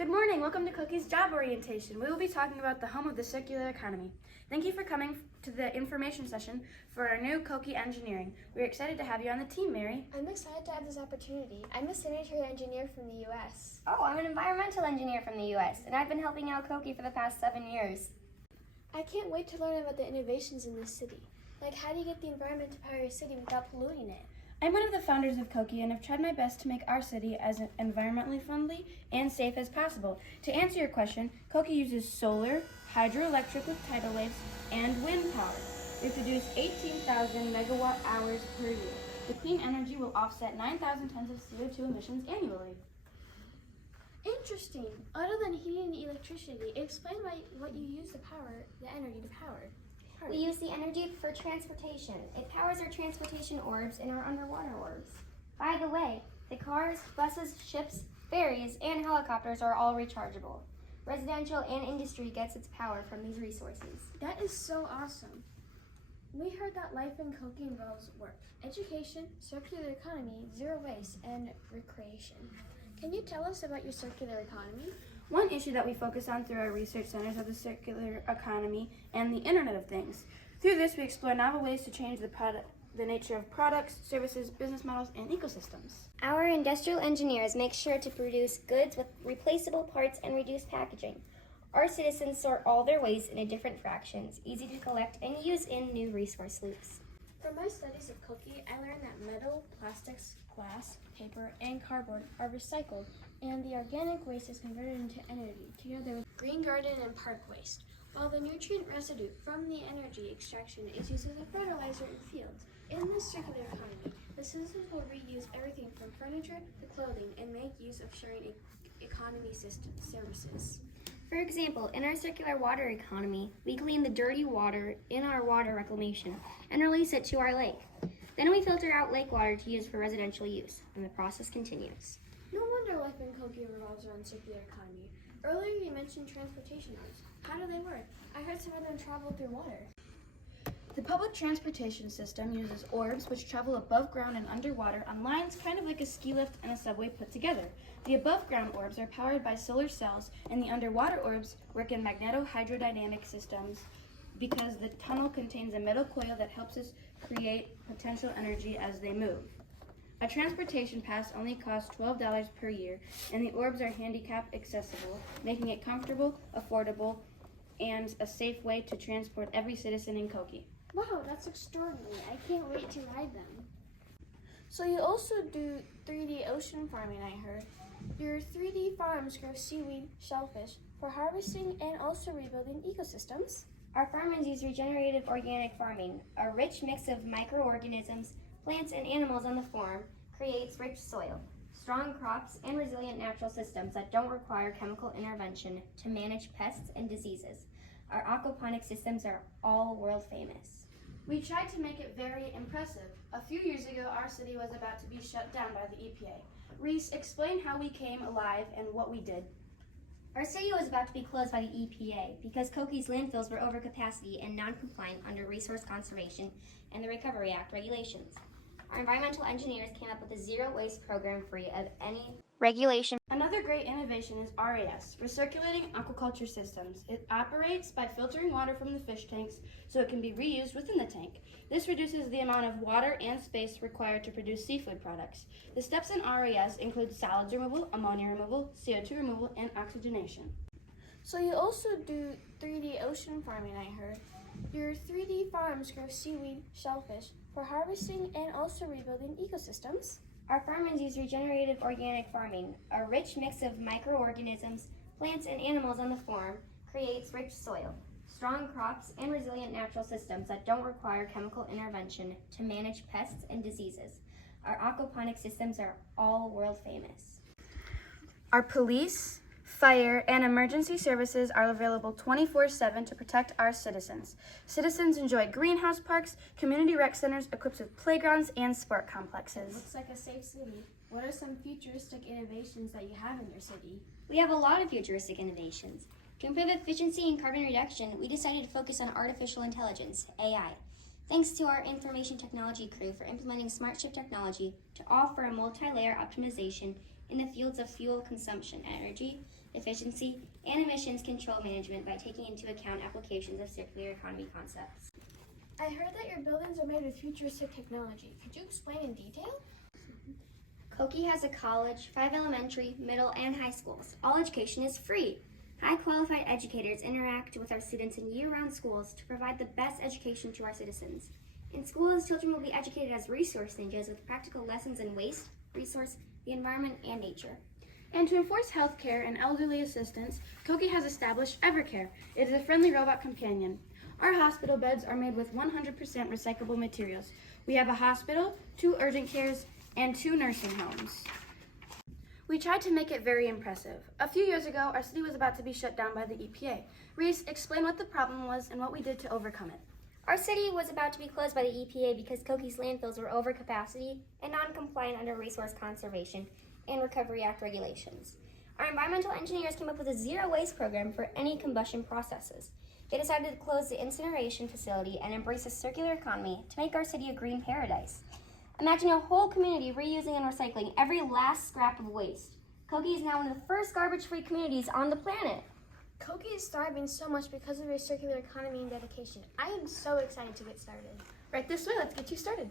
Good morning. Welcome to Coki's Job Orientation. We will be talking about the home of the circular economy. Thank you for coming to the information session for our new Coki Engineering. We're excited to have you on the team, Mary. I'm excited to have this opportunity. I'm a sanitary engineer from the U.S. Oh, I'm an environmental engineer from the U.S., and I've been helping out Coki for the past 7 years. I can't wait to learn about the innovations in this city. Like, how do you get the environment to power your city without polluting it? I'm one of the founders of Coki and have tried my best to make our city as environmentally friendly and safe as possible. To answer your question, Coki uses solar, hydroelectric with tidal waves, and wind power. We produce 18,000 megawatt hours per year. The clean energy will offset 9,000 tons of CO2 emissions annually. Interesting. Other than heating and electricity, explain what you use the energy to power. We use the energy for transportation. It powers our transportation orbs and our underwater orbs. By the way, the cars, buses, ships, ferries, and helicopters are all rechargeable. Residential and industry gets its power from these resources. That is so awesome. We heard that life in Coki involves work, education, circular economy, zero waste, and recreation. Can you tell us about your circular economy? One issue that we focus on through our research centers are the circular economy and the Internet of Things. Through this, we explore novel ways to change the nature of products, services, business models, and ecosystems. Our industrial engineers make sure to produce goods with replaceable parts and reduce packaging. Our citizens sort all their waste into different fractions, easy to collect and use in new resource loops. From my studies of Coki, I learned that metal, plastics, glass, paper, and cardboard are recycled, and the organic waste is converted into energy, together with green garden and park waste, while the nutrient residue from the energy extraction is used as a fertilizer in fields. In this circular economy, the citizens will reuse everything from furniture to clothing and make use of sharing economy services. For example, in our circular water economy, we clean the dirty water in our water reclamation and release it to our lake. Then we filter out lake water to use for residential use, and the process continues. No wonder life in Coki revolves around circular economy. Earlier you mentioned transportation arms. How do they work? I heard some of them travel through water. The public transportation system uses orbs which travel above ground and underwater on lines kind of like a ski lift and a subway put together. The above ground orbs are powered by solar cells, and the underwater orbs work in magneto-hydrodynamic systems because the tunnel contains a metal coil that helps us create potential energy as they move. A transportation pass only costs $12 per year, and the orbs are handicap accessible, making it comfortable, affordable, and a safe way to transport every citizen in Coki. Wow, that's extraordinary. I can't wait to ride them. So you also do 3D ocean farming, I heard. Your 3D farms grow seaweed, shellfish for harvesting and also rebuilding ecosystems. Our farmers use regenerative organic farming. A rich mix of microorganisms, plants, and animals on the farm creates rich soil, strong crops, and resilient natural systems that don't require chemical intervention to manage pests and diseases. Our aquaponic systems are all world famous. We tried to make it very impressive. A few years ago, our city was about to be shut down by the EPA. Reese, explain how we came alive and what we did. Our city was about to be closed by the EPA because Coki's landfills were over capacity and non-compliant under Resource Conservation and the Recovery Act regulations. Our environmental engineers came up with a zero waste program free of any regulation. Another great innovation is RAS, Recirculating Aquaculture Systems. It operates by filtering water from the fish tanks so it can be reused within the tank. This reduces the amount of water and space required to produce seafood products. The steps in RAS include solids removal, ammonia removal, CO2 removal, and oxygenation. So you also do 3D ocean farming, I heard. Your 3D farms grow seaweed, shellfish for harvesting and also rebuilding ecosystems. Our farmers use regenerative organic farming. A rich mix of microorganisms, plants, and animals on the farm creates rich soil, strong crops, and resilient natural systems that don't require chemical intervention to manage pests and diseases. Our aquaponic systems are all world famous. Our police, fire, and emergency services are available 24/7 to protect our citizens. Citizens enjoy greenhouse parks, community rec centers equipped with playgrounds and sport complexes. Looks like a safe city. What are some futuristic innovations that you have in your city? We have a lot of futuristic innovations. To improve efficiency and carbon reduction, we decided to focus on artificial intelligence, AI. Thanks to our information technology crew for implementing smart chip technology to offer a multi-layer optimization in the fields of fuel consumption, energy efficiency, and emissions control management by taking into account applications of circular economy concepts. I heard that your buildings are made with futuristic technology. Could you explain in detail? Coki has a college, 5 elementary, middle, and high schools. All education is free. High qualified educators interact with our students in year-round schools to provide the best education to our citizens. In schools, children will be educated as resource ninjas with practical lessons in waste, resource, the environment, and nature. And to enforce health care and elderly assistance, Coki has established Evercare. It is a friendly robot companion. Our hospital beds are made with 100% recyclable materials. We have a hospital, 2 urgent cares, and 2 nursing homes. We tried to make it very impressive. A few years ago, our city was about to be shut down by the EPA. Reese, explain what the problem was and what we did to overcome it. Our city was about to be closed by the EPA because Coki's landfills were over capacity and non-compliant under Resource Conservation and Recovery Act regulations. Our environmental engineers came up with a zero waste program for any combustion processes. They decided to close the incineration facility and embrace a circular economy to make our city a green paradise. Imagine a whole community reusing and recycling every last scrap of waste. Coki is now one of the first garbage-free communities on the planet. Coki is thriving so much because of your circular economy and dedication. I am so excited to get started. Right this way, let's get you started.